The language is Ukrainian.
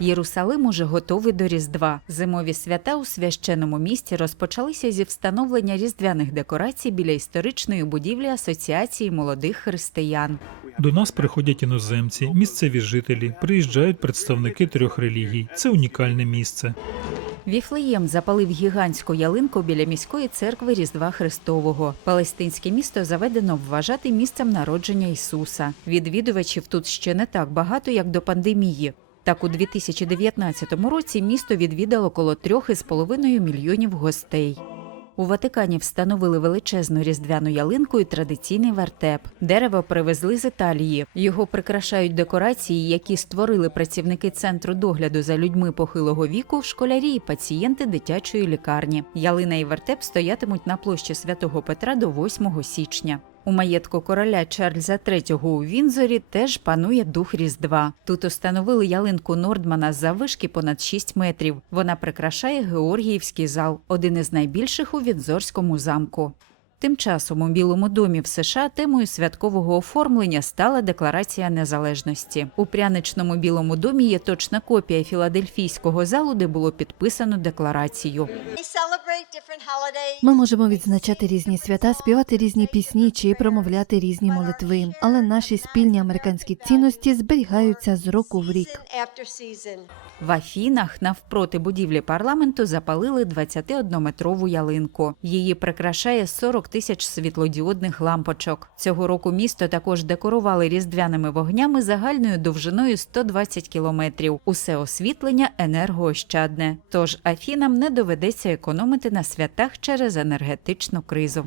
Єрусалим уже готовий до Різдва. Зимові свята у священному місті розпочалися зі встановлення різдвяних декорацій біля історичної будівлі Асоціації молодих християн. До нас приходять іноземці, місцеві жителі, приїжджають представники трьох релігій. Це унікальне місце. Віфлеєм запалив гігантську ялинку біля міської церкви Різдва Христового. Палестинське місто заведено вважати місцем народження Ісуса. Відвідувачів тут ще не так багато, як до пандемії. Так, у 2019 році місто відвідало коло трьох із половиною мільйонів гостей. У Ватикані встановили величезну різдвяну ялинку і традиційний вертеп. Дерево привезли з Італії. Його прикрашають декорації, які створили працівники центру догляду за людьми похилого віку, школярі і пацієнти дитячої лікарні. Ялина і вертеп стоятимуть на площі Святого Петра до 8 січня. У маєтку короля Чарльза III у Вінзорі теж панує дух Різдва. Тут установили ялинку Нордмана заввишки понад 6 метрів. Вона прикрашає Георгіївський зал, один із найбільших у Вінзорському замку. Тим часом у Білому домі в США темою святкового оформлення стала Декларація незалежності. У пряничному Білому домі є точна копія філадельфійського залу, де було підписано декларацію. Ми можемо відзначати різні свята, співати різні пісні чи промовляти різні молитви, але наші спільні американські цінності зберігаються з року в рік. В Афінах навпроти будівлі парламенту запалили 21-метрову ялинку. Її прикрашає 40 тисяч світлодіодних лампочок. Цього року місто також декорували різдвяними вогнями загальною довжиною 120 кілометрів. Усе освітлення енергоощадне. Тож Афінам не доведеться економити на святах через енергетичну кризу.